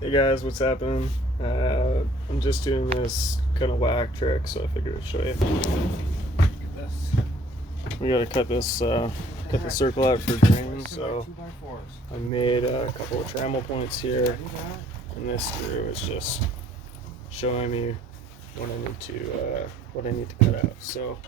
Hey guys, what's happening? I'm just doing this kind of whack trick, so I figured I'd show you. We gotta cut the circle out for drain. So I made a couple of trammel points here, and this screw is just showing me what I need to cut out. So